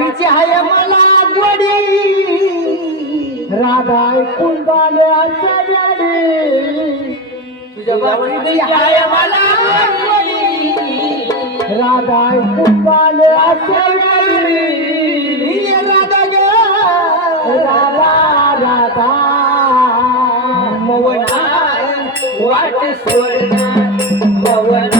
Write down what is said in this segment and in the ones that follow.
तिची हाय मला गोडी. राधा ऐकून गाडी. तुझ्या बाकीची आहे मला गोडी. राधा ऐकून गाडी. राधा ग. राधा राधा. मवना वाट सोडणार. मवनार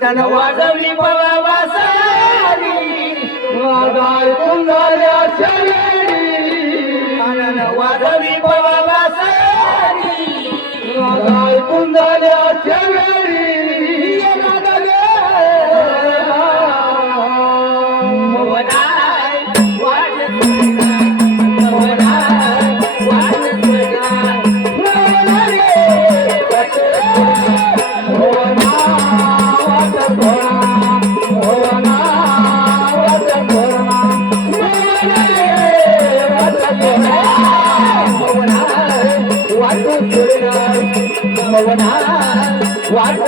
कृष्णानं वाजवली वासा वाट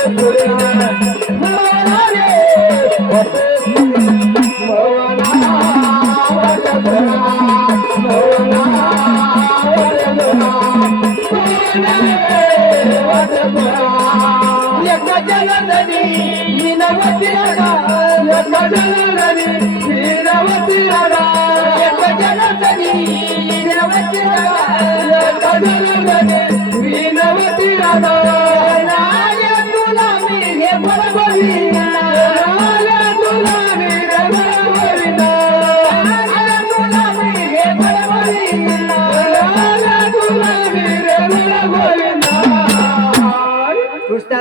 जननी मीनवती राधा एक जननी मीनवती राधा एक जननी मीनवती राधा एक जननी मीनवती राधा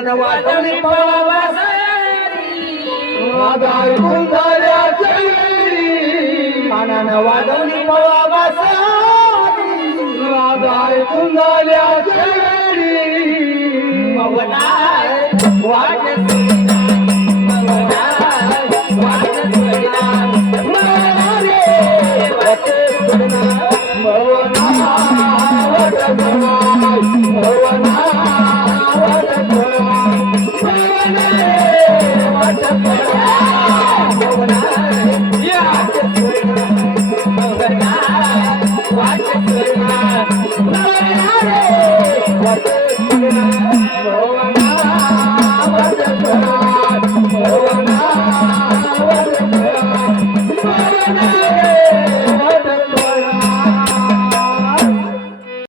कृष्णानं वाजवली वादाय कुंदाल्या पानानं वाजवली वादाय कुंदाल्या मवनार वाट वाट मवनार रे वाट वाट What?